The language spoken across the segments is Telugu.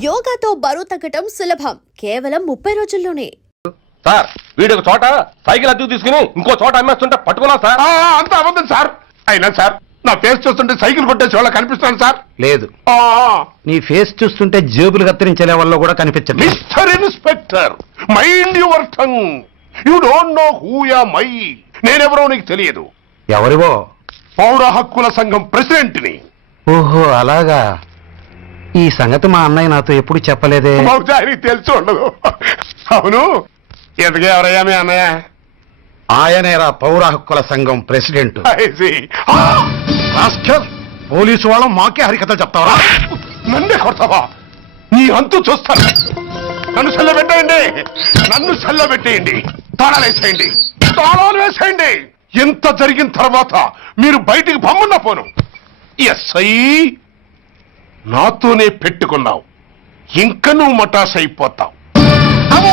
యోగాతో బరువు తగ్గటం సులభం, కేవలం 30 రోజుల్లోనే. సార్ వీడు ఒక చోట సైకిల్ అద్దెకు తీసుకుని ఇంకో చోట అమ్మేస్తుంటే పట్టుకున్నా సార్. అంత అబద్ధం సార్. అయినా సార్ నా ఫేస్ చూస్తుంటే సైకిల్ కొట్టేసి వాళ్ళ కనిపిస్తాను సార్. లేదు, నీ ఫేస్ చూస్తుంటే జేబులు కత్తిరించే లెవెల్లో కూడా కనిపించదు. Mister inspector, mind your tongue. You don't know who am I. నేనెవరో నీకు తెలియదు. ఎవరివో? పౌర హక్కుల సంఘం ప్రెసిడెంట్ ని. ఓహో అలాగా. ఈ సంగతి మా అన్నయ్య నాతో ఎప్పుడు చెప్పలేదే. బహుశా ఆయనకి తెలిసి ఉండదు. అవును, ఎదుగు ఎవరయ్యా మీ అన్నయ్య? ఆయనేరా పౌర హక్కుల సంఘం president. I see. Rascal, police వాళ్ళం మాకే హరికథ చెప్తావరా? నన్నే కొడతావా? నీ అంతు చూస్తాను. నన్ను సెల్లబెట్టేయండి, నన్ను సెల్లబెట్టేయండి. తాళాలు వేసేయండి, తాళాలు వేసేయండి. ఎంత జరిగిన తర్వాత మీరు బయటికి పమ్మున్న పోను. ఎస్ఐ నాతోనే పెట్టుకున్నావు, ఇంకా నువ్వు మటాస్ అయిపోతావు.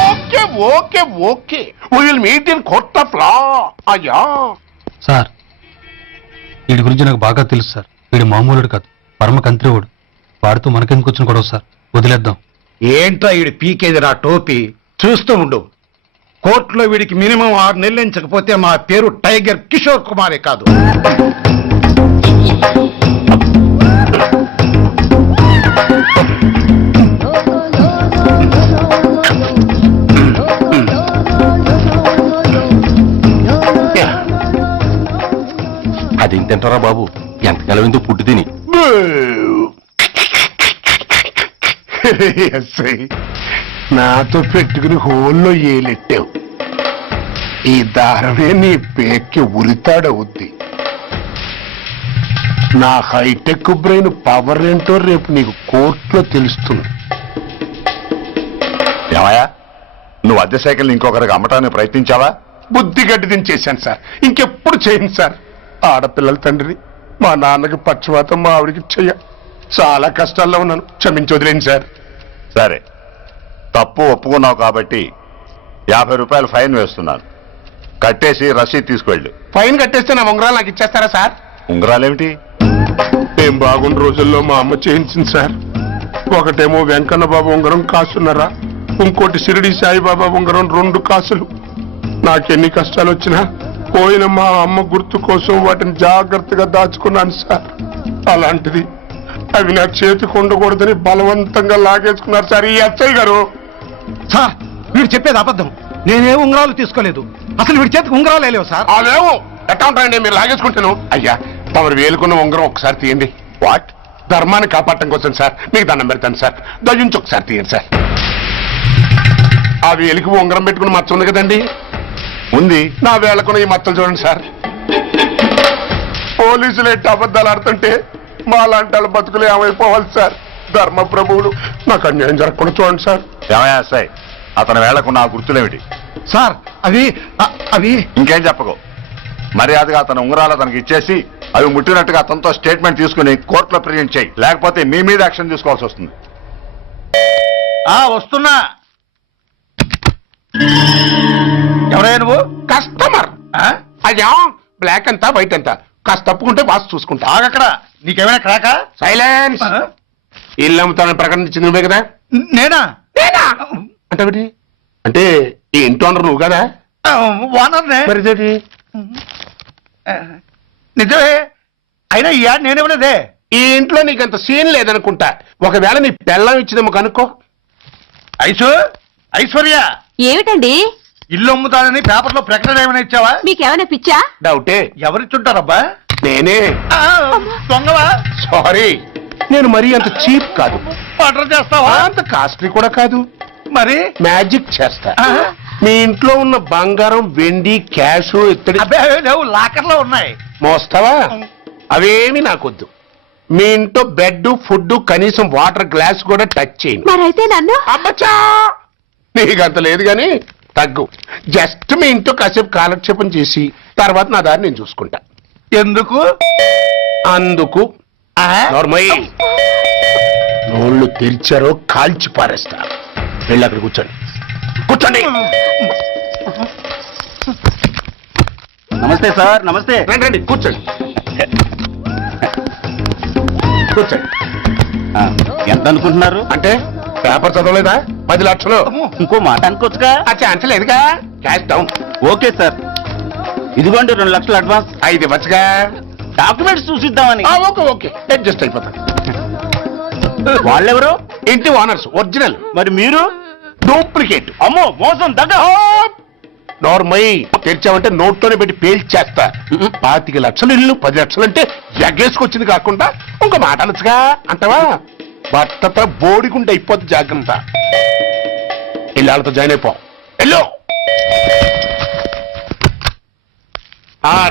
Okay okay okay, will meet in court of law. అయ్యా సార్, వీడి గురించి నాకు బాగా తెలుసు సార్. వీడు మామూలుడు కాదు, పరమ కంత్రివుడు. వాడితో మనకెందుకు వచ్చిన గొడవ సార్, వదిలేద్దాం. ఏంట్రా వీడి పీకేది నా టోపీ? చూస్తూ ఉండు. కోర్టులో వీడికి మినిమం 6 నెలలు ఎంచకపోతే మా పేరు టైగర్ కిషోర్ కుమారే కాదు. అది తింటారా బాబు, ఎంతకాలం ఎందుకు పుట్టి తిని. ఎస్ఐ నాతో పెట్టుకుని హోల్లో ఏలెట్టావు. ఈ దారమే నీ పేక్కి ఉరితాడవుద్ది. నా హైటెక్ బ్రెయిన్ పవర్ ఏంటో రేపు నీకు కోర్టులో తెలుస్తుంది. ఏమయ్యా, నువ్వు అద్దె సైకిల్ ఇంకొకరికి అమ్మటానికి ప్రయత్నించావా? బుద్ధి గడ్డి దించేశాను సార్, ఇంకెప్పుడు చేయను సార్. ఆడపిల్లల తండ్రి, మా నాన్నకి పక్షవాతం, మా ఆవిడికి చెయ్య. చాలా కష్టాల్లో ఉన్నాను, క్షమించి వదిలేండి సార్. సరే, తప్పు ఒప్పుకున్నావు కాబట్టి 50 రూపాయలు ఫైన్ వేస్తున్నాను. కట్టేసి రసీదు తీసుకువెళ్ళు. ఫైన్ కట్టేస్తే నా ఉంగరాలు నాకు ఇచ్చేస్తారా సార్? ఉంగరాలేమిటి? మేము బాగున్న రోజుల్లో మా అమ్మ చేయించింది సార్. ఒకటేమో వెంకన్న బాబు ఉంగరం కాసున్నరా, ఇంకోటి షిరిడి సాయిబాబా ఉంగరం 2 కాసులు. నాకెన్ని కష్టాలు వచ్చినా పోయిన మా అమ్మ గుర్తు కోసం వాటిని జాగ్రత్తగా దాచుకున్నాను సార్. అలాంటిది అవి నా చేతికి ఉండకూడదని బలవంతంగా లాగేసుకున్నారు సార్ ఈ ఎస్ఐ గారు. సార్, వీడు చెప్పేది అబద్ధం. నేనే ఉంగరాలు తీసుకోలేదు. అసలు వీడి చేతికి ఉంగరాలు లేవు సార్. అదేమో ఎట్లా ఉంటాయండి, మీరు లాగేసుకుంటాను. అయ్యా, తమరు వేలుకున్న ఉంగరం ఒకసారి తీయండి. వాట్? ధర్మాన్ని కాపాడటం కోసం సార్, మీకు దండం పెడతాను సార్. దయ్యుంచి ఒకసారి తీయండి సార్. ఆ వేలికి ఉంగరం పెట్టుకుని మచ్చ ఉంది కదండి, ఉంది. నా వేళకున్న ఈ మచ్చలు చూడండి సార్. పోలీసులు ఎట్టి అబద్ధాలు ఆడుతుంటే మా లాంటి వాళ్ళ బతుకులు ఏమైపోవాలి సార్. ధర్మ ప్రభువులు, నాకు అన్యాయం జరగకుండా చూడండి సార్. ఏమయ్యా సాయి, అతని వేళకున్న ఆ గుర్తులేమిటి? సార్, అవి ఇంకేం చెప్పకు. మర్యాదగా అతని ఉంగరాలు అతనికి ఇచ్చేసి అవి ముట్టినట్టుగా అతనితో స్టేట్మెంట్ తీసుకుని కోర్టులో ప్రజెంట్ చేయి. లేకపోతే మీ మీద యాక్షన్ తీసుకోవాల్సి వస్తుంది. వస్తున్నా. ఎవరయ్యా నువ్వు? కస్టమర్. అయ్యా, బ్లాక్ అంతా వైట్ అంతా కాస్త తప్పుకుంటే బాస్ చూసుకుంటా. ఆగక్కడ. నీకేమైనా క్రాకా? సైలెన్స్. ఇల్లు అమ్ముతానని ప్రకటించింది నువ్వే కదా? నేనా? అంటే అంటే ఈ ఇంటి ఓనర్ నువ్వు కదా? ఓనర్నే. మరిదేటి? నిజమే. అయినా ఈ యాడ్ నేనేమలేదే. ఈ ఇంట్లో నీకంత సీన్ లేదనుకుంటా. ఒకవేళ నీ పెళ్ళం ఇచ్చిందేమో కనుక్కో. ఐశ్వర్య, ఏమిటండి? ఇల్లు అమ్ముతానని పేపర్లో ప్రకటన ఏమైనా ఇచ్చావా? మీకేమైనా పిచ్చా? డౌటే. ఎవరిచ్చుంటారబ్బా? నేనే. దొంగవా? సారీ, నేను మరీ అంత చీప్ కాదు. మర్డర్ చేస్తావా? అంత కాస్ట్లీ కూడా కాదు. మరి మ్యాజిక్ చేస్తా. మీ ఇంట్లో ఉన్న బంగారం, వెండి, క్యాష్, ఇత్తడి లేవు, లాకర్లో ఉన్నాయి. మోస్తావా? అవేమి నాకొద్దు. మీ ఇంట్లో బెడ్, ఫుడ్, కనీసం వాటర్ గ్లాస్ కూడా టచ్ చేయను. మరైతే నన్ను అబ్బచ్చా, నీకంత లేదు గాని తగ్గు. జస్ట్ మీ ఇంట్లో కాసేపు కాలక్షేపం చేసి తర్వాత నా దారి నేను చూసుకుంటా. ఎందుకు? అందుకు. నార్మల్ నోళ్ళు తెరిచారో కాల్చి పారేస్తా. వెళ్ళి అక్కడ కూర్చోండి. కూర్చోండి. నమస్తే సార్. నమస్తే. రండి, కూర్చోండి. కూర్చోండి. ఎంత అనుకుంటున్నారు? అంటే పేపర్ చదవలేదా 10 లక్షలు ఇంకో మాట అనుకోవచ్చుగా. ఆ ఛాన్స్ లేదుగా. Cash down. ఓకే సార్, ఇదిగోండి 2 లక్షలు అడ్వాన్స్. 5 ఇవ్వచ్చుగా. డాక్యుమెంట్స్ చూసిద్దామని. ఓకే ఓకే అడ్జస్ట్ అయిపోతాను. వాళ్ళెవరు? ఇంటి ఓనర్స్ ఒరిజినల్, మరి మీరు? డూప్లికేట్. అమ్మో మోసం దగ్గ. నోర్మై తెరిచావంటే నోట్లోనే పెట్టి పేల్చేస్తా. 25 లక్షలు ఇల్లు 10 లక్షలు అంటే ఎగ్గేసుకొచ్చింది కాకుండా ఇంకో మాట అనొచ్చుగా అంటావా? భర్తతో బోడిగుండి అయిపోద్ది, జాగ్రత్త. ఇల్లాళ్ళతో జాయిన్ అయిపో. ఎల్లో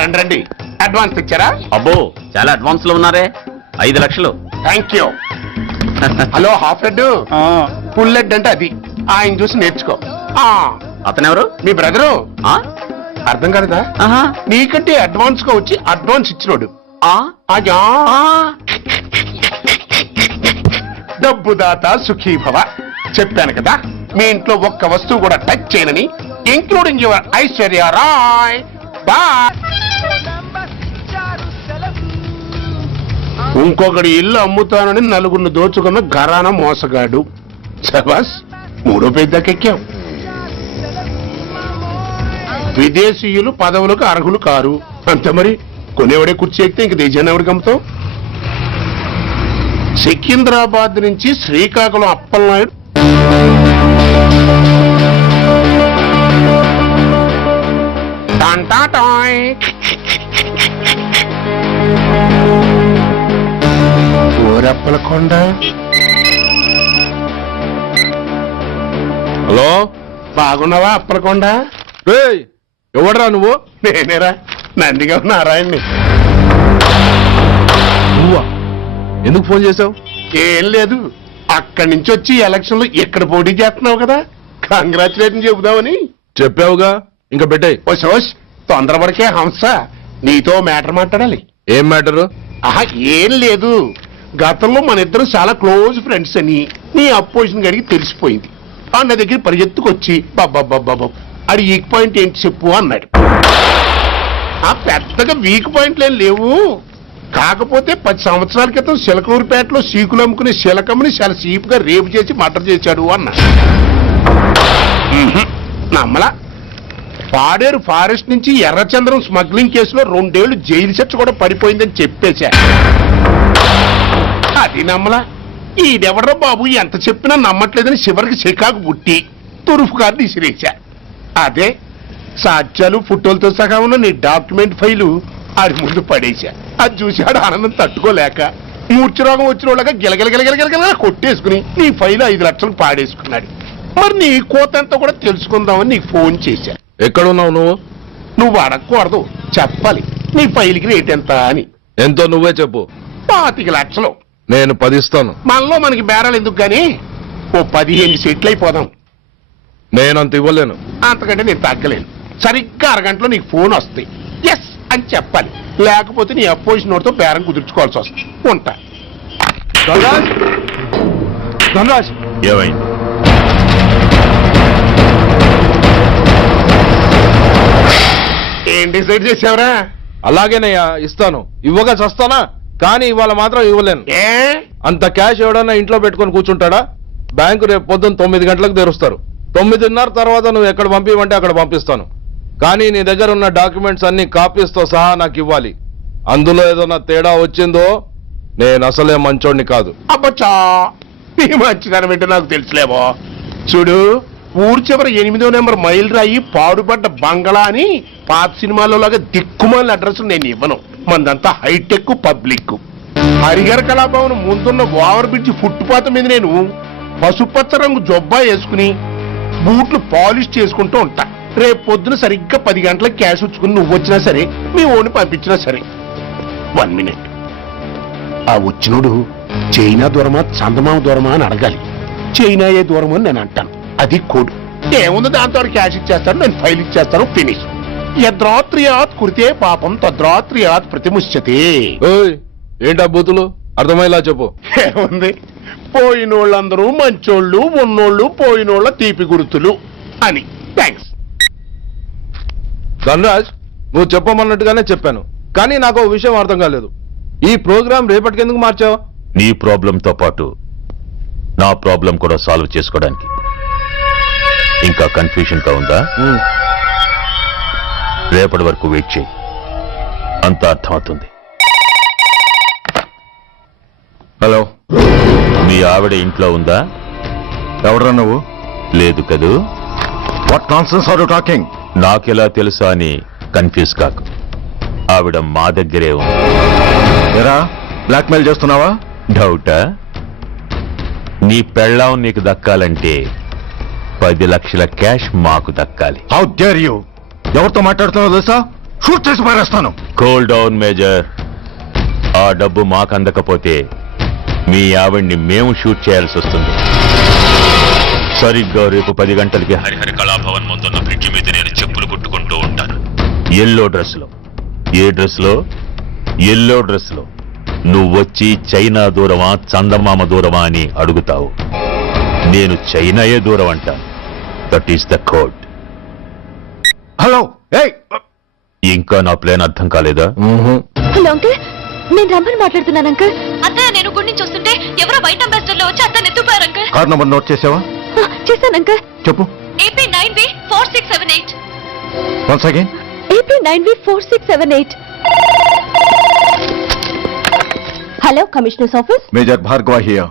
రండి రండి. అడ్వాన్స్ ఇచ్చారా? అబ్బో చాలా అడ్వాన్స్ లో ఉన్నారే. 5 లక్షలు. Thank you. Hello half head, full head అంటే అది. ఆయన చూసి నేర్చుకో. అతనెవరు? మీ బ్రదరు. ఆ? అర్థం కాలేదా? ఆహా. నీకంటే అడ్వాన్స్ గా వచ్చి అడ్వాన్స్ ఇచ్చినోడు. ఆ? అయ్యా, ఆ. డబ్బు దాత సుఖీభవ. చెప్పాను కదా, మీ ఇంట్లో ఒక్క వస్తువు కూడా టచ్ చేయనని, including your Aishwarya Rai. Bye. ఇంకొకటి ఇల్లు అమ్ముతానని నలుగురిని దోచుకున్న ఘరానా మోసగాడు. శబాస్, 3వ పేజీ దాకా ఎక్కాం. విదేశీయులు పదవులకు అర్హులు కారు. అంతే మరి. కొనేవాడే కుర్చీ ఎక్కితే ఇంక దేశాన్ని ఎవరికి అమ్ముతాం? సికింద్రాబాద్ నుంచి శ్రీకాకుళం అప్పలనాయుడు టాంటాటాయ్. ఊరప్పలకొండ. హలో, బాగున్నావా అప్పలకొండ? ఎవడరా నువ్వు? నేనేరా, నందిగా నారాయణ్ణి. నువ్వా? ఎందుకు ఫోన్ చేసావు? ఏం లేదు, అక్కడి నుంచి వచ్చి ఎలక్షన్ లో ఇక్కడ పోటీ చేస్తున్నావు కదా, కంగ్రాచులేషన్ చెబుదామని. చెప్పావుగా, ఇంకా పెట్టాయి. ఓ సోష్, తొందరపడికే హంస, నీతో మ్యాటర్ మాట్లాడాలి. ఏం మ్యాటరు? ఆహా, ఏం లేదు. గతంలో మన ఇద్దరు చాలా క్లోజ్ ఫ్రెండ్స్ అని నీ అపోజిషన్ గడికి తెలిసిపోయింది. నా దగ్గర పరిగెత్తుకొచ్చి బాబా అది వీక్ పాయింట్ ఏంటి చెప్పు అన్నాడు. పెద్దగా వీక్ పాయింట్లు ఏం లేవు, కాకపోతే 10 సంవత్సరాల క్రితం శిలకూరుపేటలో సీకులు అమ్ముకునే శిలకమ్మని చాలా సీపుగా రేపు చేసి మర్డర్ చేశాడు అన్నా. నమ్మలా. పాడేరు ఫారెస్ట్ నుంచి ఎర్రచంద్రం స్మగ్లింగ్ కేసులో 2 ఏళ్లు జైలు శిక్ష కూడా పడిపోయిందని చెప్పేశా. అది నమ్మలా. ఈడెవడో బాబు ఎంత చెప్పినా నమ్మట్లేదని చివరికి చికాకు పుట్టి తురుపు కార్డు ఇసిరేశా. అదే సాక్ష్యాలు ఫోటోలతో సహా ఉన్న నీ డాక్యుమెంట్ ఫైలు ఆడి ముందు పడేశా. అది చూశాడు ఆనందం తట్టుకోలేక మూర్ఛరోగం వచ్చిన వాళ్ళగా గిలగిలగిలగిలగిలగిల కొట్టేసుకుని నీ ఫైలు 5 లక్షలు పాడేసుకున్నాడు. మరి నీ కోతంతా కూడా తెలుసుకుందామని నీకు ఫోన్ చేశా. ఎక్కడున్నావు నువ్వు? నువ్వు అడగకూడదు, చెప్పాలి. నీ ఫైల్కి రేట్ ఎంత అని. ఎంతో నువ్వే చెప్పు. 25 లక్షలు. నేను 10 ఇస్తాను. మనలో మనకి బేరాలు ఎందుకు గానీ ఓ 15 సెట్లు అయిపోదాం. నేనంత ఇవ్వలేను. అంతకంటే నేను తగ్గలేను. సరిగ్గా అరగంటలో నీకు ఫోన్ వస్తాయి. ఎస్ అని చెప్పాలి, లేకపోతే నీ అపోజిషన్ నోటితో బేరం కుదుర్చుకోవాల్సి వస్తుంది. ఉంటా. ధనరాజ్, ఏమైంది? ఏం డిసైడ్ చేసావురా? అలాగేనయ్యా, ఇస్తాను. ఇవ్వగా చస్తానా, కానీ ఇవాళ మాత్రం ఇవ్వలేను. ఏ అంత క్యాష్ ఎవడన్నా ఇంట్లో పెట్టుకొని కూర్చుంటాడా? బ్యాంకు రేపు పొద్దున్న 9 గంటలకు తెరుస్తారు. 9:30 తర్వాత నువ్వు ఎక్కడ పంపివంటే అక్కడ పంపిస్తాను. కానీ నీ దగ్గర ఉన్న డాక్యుమెంట్స్ అన్ని కాపీస్తో సహా నాకు ఇవ్వాలి. అందులో ఏదన్నా తేడా వచ్చిందో నేను అసలే మంచోడిని కాదు. అబ్బచ్చా, నీ మంచిదనం ఏంటో నాకు తెలుసులేవో. చూడు, ఊరు చివరి 8వ నెంబర్ మైల్ రాయి పాడుపడ్డ బంగళా అని పాత సినిమాలో లాగా దిక్కుమాలిన అడ్రస్ నేను ఇవ్వను. మందంతా హైటెక్ పబ్లిక్. హరిహర కళాభవన్ ముందున్న ఓవర్ బ్రిడ్జ్ ఫుట్పాత్ మీద నేను పసుపచ్చ రంగు జొబ్బా వేసుకుని బూట్లు పాలిష్ చేసుకుంటూ ఉంటా. రేపు పొద్దున సరిగ్గా 10 గంటలకు క్యాష్ వచ్చుకుని నువ్వు వచ్చినా సరే, మీ ఓని పంపించినా సరే. 1 మినిట్. ఆ వచ్చినోడు చైనా దూరమా చందమామ దూరమా అని అడగాలి. చైనాయే దూరం అని నేను అంటాను. అది కోడ్. ఏముంది, దాంతో క్యాష్ ఇచ్చేస్తాను, నేను ఫైల్ ఇచ్చేస్తాను, ఫినిష్. యద్రాత్రియాత్ కురితే పాపం తద్రాత్రియాత్ ప్రతిముష్యతే. ఓయ్, ఏంటా బూతులు? అర్థమయ్యేలా చెప్పు. ఏముంది, పోయినోళ్ళందరూ మంచోళ్ళు, ఉన్నోళ్ళు పోయినోళ్ళ తీపి గుర్తులు అని. థ్యాంక్స్. ధనరాజ్, నువ్వు చెప్పమన్నట్టుగానే చెప్పాను, కానీ నాకు ఓ విషయం అర్థం కాలేదు. ఈ ప్రోగ్రాం రేపటికి ఎందుకు మార్చావు? నీ ప్రాబ్లంతో పాటు నా ప్రాబ్లం కూడా సాల్వ్ చేసుకోవడానికి. ఇంకా కన్ఫ్యూజన్ గా ఉందా? రేపటి వరకు వెయిట్ చేయి, అంతా అర్థమవుతుంది. హలో, మీ ఆవిడ ఇంట్లో ఉందా? ఎవడ్రా నువ్వు? లేదు కదూ. What nonsense are you talking? నాకెలా తెలుసా అని కన్ఫ్యూజ్ కాకు. ఆవిడ మా దగ్గరే ఉంది. ఎరా, బ్లాక్మెయిల్ చేస్తున్నావా? డౌటా? నీ పెళ్ళాం నీకు దక్కాలంటే 10 లక్షల క్యాష్ మాకు దక్కాలి. How dare you? ఎవరితో మాట్లాడుతున్నావో తెలుసా? షూట్ చేసి పారేస్తాను. Cool down major. ఆ డబ్బు మాకు అందకపోతే మీ ఆవిడ్ని మేము షూట్ చేయాల్సి వస్తుంది. సరిగ్గా రేపు 10 గంటలకి హరిహర కళాభవన్ ముందున్న బ్రిడ్జి మీద నేను చెప్పులు కుట్టుకుంటూ ఉంటాను. ఎల్లో డ్రెస్ లో. ఏ డ్రెస్ లో? ఎల్లో డ్రెస్ లో. నువ్వు వచ్చి చైనా దూరమా చందమామ దూరమా అని అడుగుతావు. నేను చైనాయే దూరం అంటాను. That is the code. Hello, ఏయ్, ఇంకా నా ప్లాన్ అర్థం కాలేదా? హలో అంకుల్, నేను రమ్మని మాట్లాడుతున్నాను అంకుల్. అత్తయ్య నేను గుడి నుంచి వస్తుంటే ఎవరో వైట్ అంబాసిడర్ లో వచ్చి అత్తని ఎత్తుపారు అంకుల్. కార్ నంబర్ నోట్ చేసావా? చేశాను అంకుల్. చెప్పు. AP 9V4678. Once again. AP 9V4678. Hello, commissioners office. Major Bhargava here.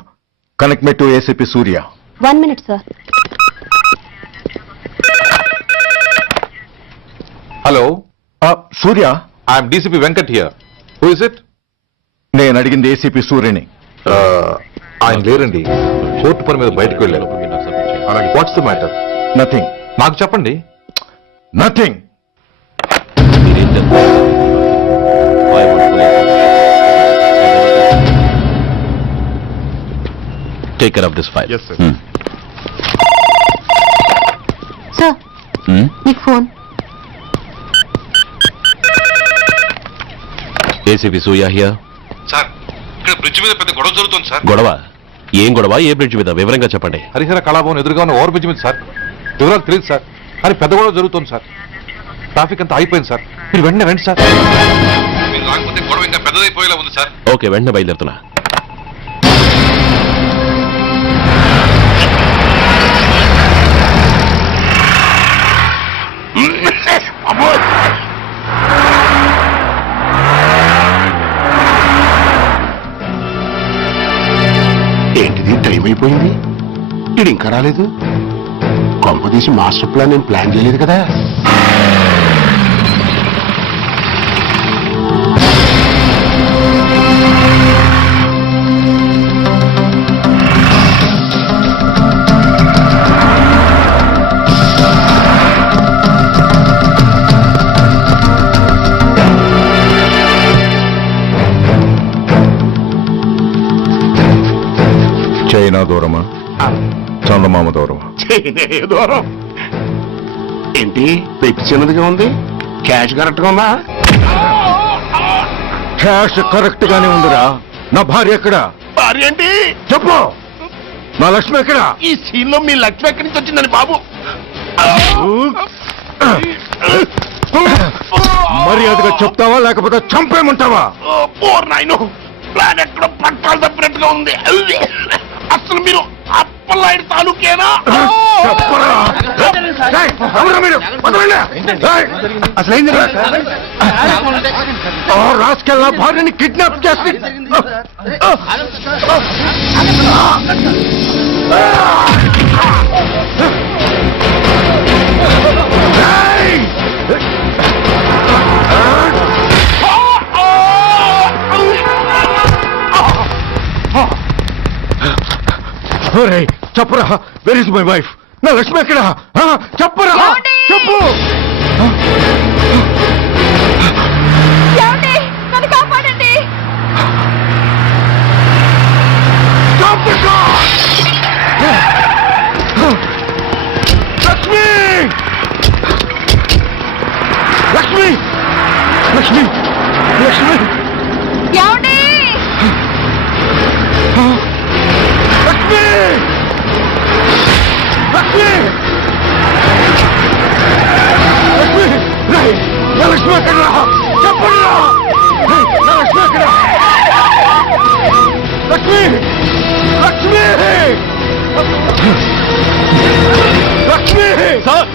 Connect me to ACP Surya. 1 minute sir. Hello, Surya, I'm DCP Venkat here. Who is it? నేను అడిగింది ఏసీపీ సూర్యని. ఆయన లేరండి, కోర్టు పని మీద బయటకు వెళ్ళారు. What's the matter? నథింగ్. నాకు చెప్పండి. Nothing. Take care of this file. Sir, మీకు phone. ACP Surya here. Sir, ఇక్కడ బ్రిడ్జ్ మీద పెద్ద గొడవ జరుగుతుంది సార్. గొడవ? ఏం గొడవ? ఏ బ్రిడ్జ్ మీద? వివరంగా చెప్పండి. హరిహర కళాభవన్ ఎదురుగా ఉన్న ఓవర్ బ్రిడ్జ్ మీద సార్. వివరాలు తెలియదు సార్, కానీ పెద్ద గొడవ జరుగుతుంది సార్. ట్రాఫిక్ అంతా అయిపోయింది సార్. మీరు వెంటనే రండి సార్. మీరు రాకపోతే గొడవ ఇంకా పెద్దదైపోయేలా ఉంది సార్. ఓకే, వెంటనే బయలుదేరుతున్నా. ఏంటిది, టైం అయిపోయింది, ఇది ఇంకా రాలేదు. కొంపదీసి మాస్టర్ ప్లాన్ నేను ప్లాన్ చేయలేదు కదా. చైనా దూరమా చందమామ దూరమా? దూరం ఏంటి, పెట్టి చిన్నదిగా ఉంది, క్యాష్ కరెక్ట్ గా ఉందా? క్యాష్ కరెక్ట్ గానే ఉందిరా. నా భార్య ఎక్కడ? భార్య ఏంటి చెప్పు. నా లక్ష్మి ఎక్కడ? ఈ సీన్ లో మీ లక్ష్మి ఎక్కడి నుంచి వచ్చిందని బాబు? మర్యాదగా చెప్తావా లేకపోతే చంపేమంటావా? పోర్ నాయను, ప్లాన్ ఎక్కడో పట్టాలు తప్పినట్టుగా ఉంది. అసలు మీరు అప్పలాయుడు తాలూకేనా? చెప్పరా. ఏయ్, ఎవరు మీరు? వదలండి. ఏయ్, అసలేంది? రాసుకెళ్ళ భార్యని కిడ్నాప్ చేసి చెప్పరా. Where is my wife? నా లక్ష్మి ఎక్కడ? చెప్పరా, చెప్పు. నన్ను కాపాడండి. లక్ష్మి, లక్ష్మి, లక్ష్మి, లక్ష్మి, ఏమండి? లక్ష్మి, లక్ష్మి, లక్ష్మి, నా లక్ష్మి ఎక్కడ? చెప్పండి. నా లక్ష్మి ఎక్కడ? లక్ష్మి, లక్ష్మి. లక్ష్మి సార్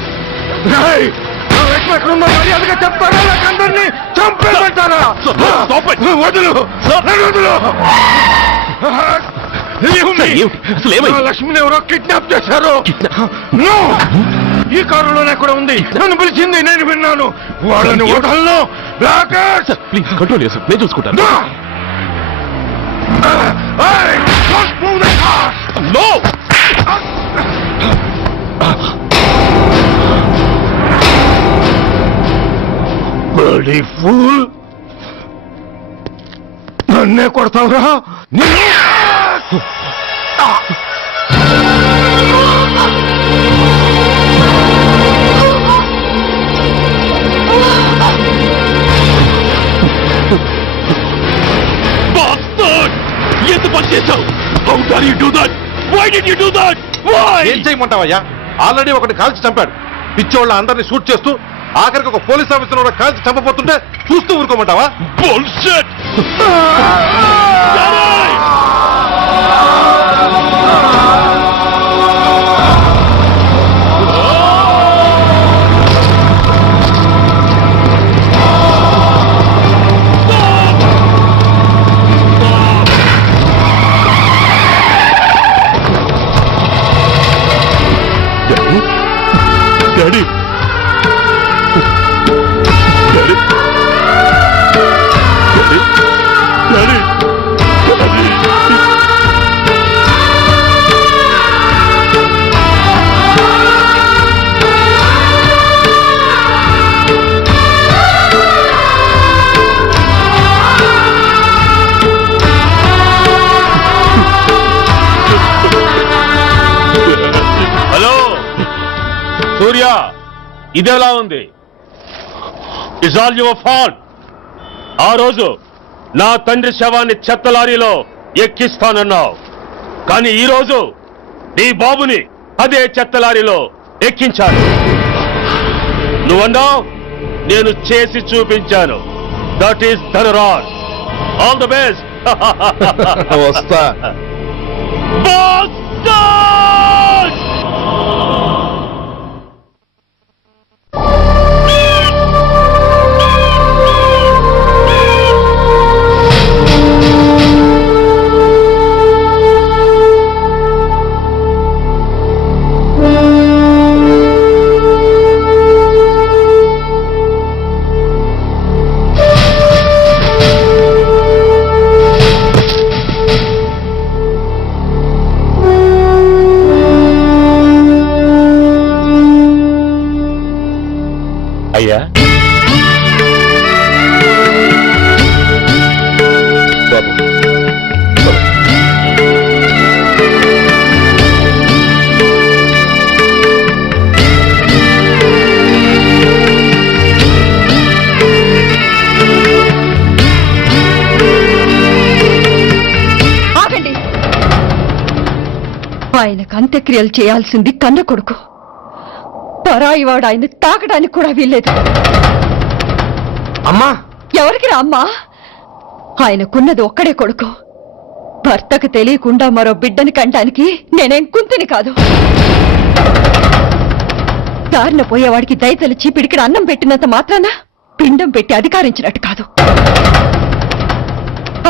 రేయ్, నా లక్ష్మి ఎక్కడుందో మర్యాదగా చెప్తారా లేక అందరినీ చంపేమంటారా? Stop it. వదులు నన్ను వదులు. అసలు ఏమైంది? నా లక్ష్మిని ఎవరో కిడ్నాప్ చేశారు. No! ఈ కారులోనే కూడా ఉంది. నన్ను పిలిచింది, నేను విన్నాను. వాళ్ళని వదలను. బ్లాకర్స్ ప్లీజ్ కంట్రోల్ చేసి నేను చూసుకుంటాను. No Bloody fool! నన్నే కొడతావురా? ఎంత పని చేశావు? How dare you do that? Why did you do that? Why? ఏం చేయమంటావయ్యా? ఆల్రెడీ ఒకటి కాల్చి చంపాడు. పిచ్చోళ్ళ అందరినీ షూట్ చేస్తూ ఆఖరికి ఒక పోలీస్ ఆఫీసర్ కూడా కాల్చి చంపబోతుంటే చూస్తూ ఊరుకోమంటావా? Bullshit! Daddy! Daddy! Daddy! Daddy! Hello Surya, ఇదెలా ఉంది? It's all your fault. ఆ రోజు నా తండ్రి శవాన్ని చెత్త లారీలో ఎక్కిస్తానన్నావు, కానీ ఈ రోజు నీ బాబుని అదే చెత్త లారీలో ఎక్కించాను. నువ్వన్నావు, నేను చేసి చూపించాను. That is Dhanraj. All the best. వస్తా. అయ్యా, బాబు ఆగండి. ఆయనకు అంత్యక్రియలు చేయాల్సింది కన్న కొడుకు. పరాయివాడు ఆయన తాకడానికి కూడా వీల్లేదు. అమ్మా, ఎవరికి రా అమ్మా? ఆయనకున్నది ఒక్కడే కొడుకు. భర్తకు తెలియకుండా మరో బిడ్డని కంటానికి నేనేం కుంతిని కాదు. దారిన పోయేవాడికి దయతలిచి పిడికిడ అన్నం పెట్టినంత మాత్రాన పిండం పెట్టి అధికారించినట్టు కాదు.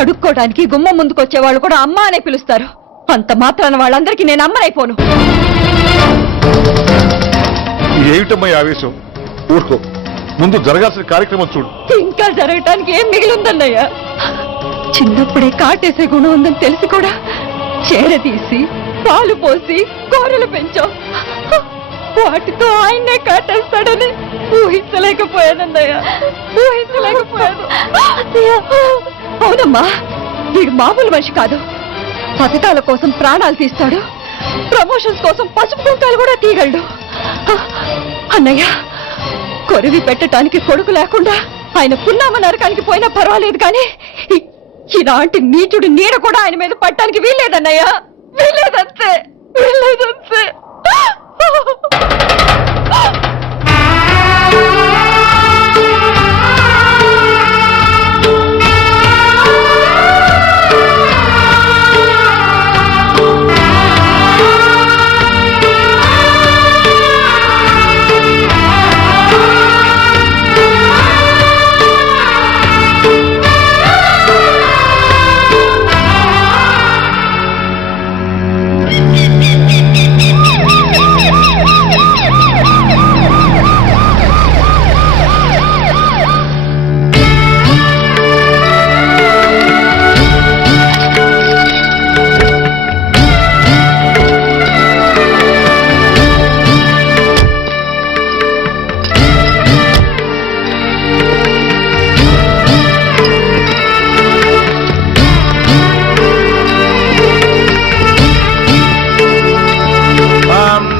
అడుక్కోవడానికి గుమ్మం ముందుకొచ్చేవాళ్ళు కూడా అమ్మ అనే పిలుస్తారు. అంత మాత్రాన వాళ్ళందరికీ నేను అమ్మనైపోను. ఏమిటమ్మా ఈ ఆవేశం? ఊరుకో, ముందు జరగాల్సిన కార్యక్రమం చూడు. ఇంకా జరగటానికి ఏం మిగిలిందన్నయ్యా? చిన్నప్పుడే కాటేసే గుణం ఉందని తెలిసి కూడా చేరదీసి పాలు పోసి కూరలు పెంచాం. వాటితో ఆయన్నే కాటేస్తాడని ఊహించలేకపోయానన్నయ్యా, ఊహించలేకపోయాను. అవునమ్మా, వీడు మామూలు మనిషి కాదు. పథకాల కోసం ప్రాణాలు తీస్తాడు, ప్రమోషన్స్ కోసం పసుపు కుంకాలు కూడా తీయగలడు. అన్నయ్య, కొరివి పెట్టడానికి కొడుకు లేకుండా ఆయన పున్నామ నరకానికి పోయినా పర్వాలేదు, కానీ ఇలాంటి నీచుడు నీడ కూడా ఆయన మీద పట్టడానికి వీల్లేదన్నయ్య, వీల్లేదంతే, వీల్లేదంతే.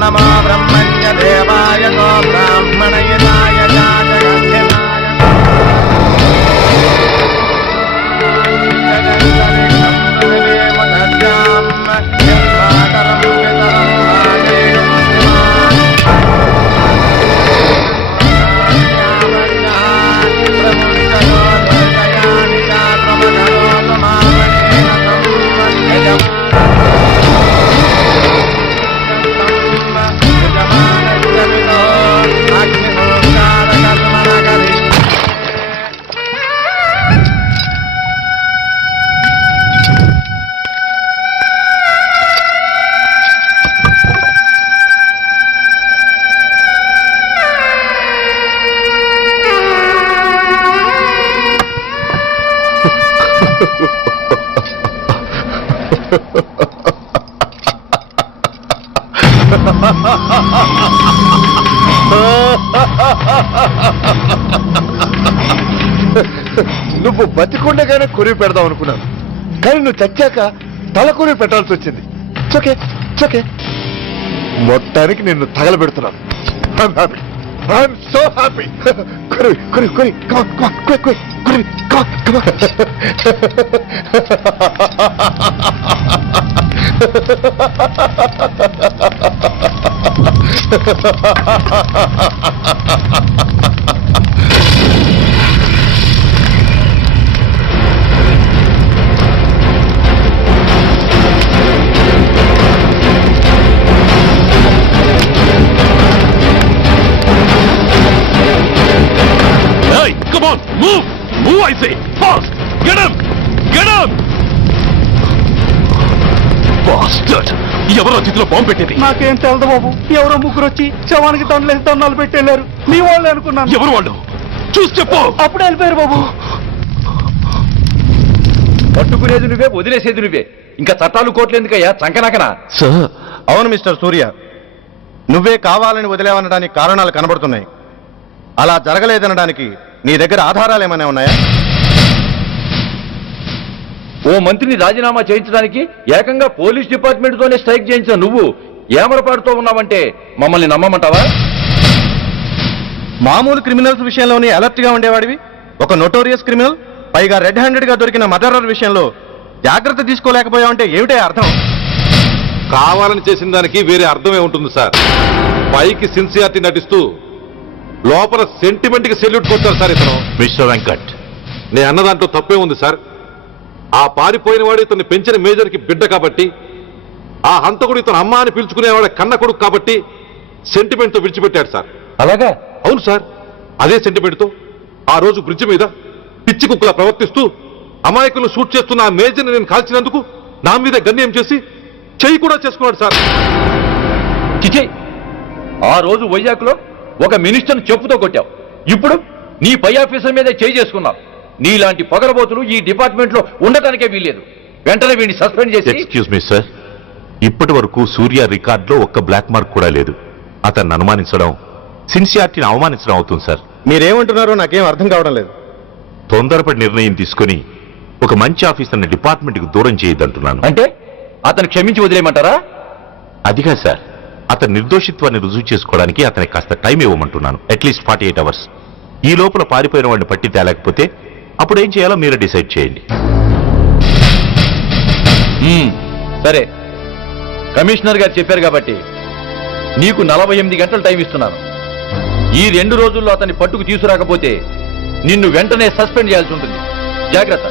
నమో బ్రహ్మణ్య దేవాయ గో బ్రాహ్మణయదాయ నువ్వు బతికుండగానే కొరివి పెడదాం అనుకున్నాను, కానీ నువ్వు చచ్చాక తల కొరివి పెట్టాల్సి వచ్చింది. చోకే చోకే మొత్తానికి నిన్ను తగలబెడుతున్నాను. I'm so happy. కొరివి కొరివి కొరివి కొరివి Come on, move! Move, I say! Fast! Get him! Get him! Bastard! ఎవరో చేతిలో బాంబు పెట్టేది? నాకేం తెలదు బాబు. ఎవరో ముగ్గురు వచ్చి శవానికి దండలేసి దండాలు పెట్టేశారు. మీ వాళ్ళే అనుకున్నాను. ఎవరు వాళ్ళు? చూసి చెప్పు. అప్పుడే వెళ్ళిపోయారు బాబు. పట్టుకునేది నువ్వే, వదిలేసేది నువ్వే. ఇంకా చట్టాలు కోట్లు ఎందుకయ్యా చంకనాకనా? సార్, అవును మిస్టర్ సూర్య, నువ్వే కావాలని వదిలేవనడానికి కారణాలు కనబడుతున్నాయి. అలా జరగలేదనడానికి నీ దగ్గర ఆధారాలు ఏమైనా ఉన్నాయా? ఓ మంత్రిని రాజీనామా చేయించడానికి ఏకంగా పోలీస్ డిపార్ట్మెంట్ తోనే స్ట్రైక్ చేయించిన నువ్వు ఏమరపాటుతో ఉన్నావంటే మమ్మల్ని నమ్మమంటావా? మామూలు క్రిమినల్స్ విషయంలోనే అలర్ట్ గా ఉండేవాడివి. ఒక నోటోరియస్ క్రిమినల్, పైగా రెడ్ హ్యాండెడ్ గా దొరికిన మర్డరర్ విషయంలో జాగ్రత్త తీసుకోలేకపోయావంటే ఏమిటే అర్థం? కావాలని చేసిన దానికి వేరే అర్థమే ఉంటుంది సార్. పైకి సిన్సియారిటీ నటిస్తూ లోపల సెంటిమెంట్ కి సెల్యూట్ కొట్టారు సార్ ఇతను. మిస్టర్ వెంకట్, నేను అన్న దాంట్లో తప్పే ఉంది సార్. ఆ పారిపోయిన వాడు ఇతన్ని పెంచిన మేజర్ కి బిడ్డ కాబట్టి, ఆ హంతకుడు ఇతను అమ్మ అని పిలుచుకునేవాడు కన్న కొడుకు కాబట్టి సెంటిమెంట్ తో విడిచిపెట్టాడు సార్. అలాగా? అవును సార్, అదే సెంటిమెంట్ తో ఆ రోజు బ్రిడ్జ్ మీద పిచ్చి కుక్కలా ప్రవర్తిస్తూ అమాయకులను షూట్ చేస్తున్న ఆ మేజర్ని నేను కాల్చినందుకు నా మీద గన్యం చేసి చెయ్యి కూడా చేసుకున్నాడు సార్. చిచి, ఆ రోజు వైజాగ్లో ఒక మినిస్టర్ని చెప్పుతో కొట్టావు. ఇప్పుడు నీ పై ఆఫీసర్ మీదే చేయి చేసుకున్నావు. నీలాంటి పొగరబోతులు ఈ డిపార్ట్మెంట్ లో ఉండటానికే వీల్లేదు. వెంటనే వీడిని సస్పెండ్ చేసి. ఎక్స్క్యూజ్ మీ సార్, ఇప్పటి వరకు సూర్య రికార్డులో ఒక్క బ్లాక్ మార్క్ కూడా లేదు. అతన్ని అనుమానించడం సిన్సియారిటీని అవమానించడం అవుతుంది సార్. మీరేమంటున్నారో నాకేం అర్థం కావడం లేదు. తొందరపడి నిర్ణయం తీసుకుని ఒక మంచి ఆఫీసర్ని డిపార్ట్మెంట్కి దూరం చేయొద్దంటున్నాను. అంటే అతను క్షమించి వదిలేయమంటారా? అదిగా సార్, అతని నిర్దోషిత్వాన్ని రుజువు చేసుకోవడానికి అతనికి కాస్త టైం ఇవ్వమంటున్నాను. At least 48 hours. ఈ లోపల పారిపోయిన వాడిని పట్టి తేలేకపోతే అప్పుడు ఏం చేయాలో మీరే డిసైడ్ చేయండి. సరే, కమిషనర్ గారు చెప్పారు కాబట్టి నీకు 48 గంటలు టైం ఇస్తున్నాను. ఈ 2 రోజుల్లో అతన్ని పట్టుకు తీసుకురాకపోతే నిన్ను వెంటనే సస్పెండ్ చేయాల్సి ఉంటుంది. జాగ్రత్త.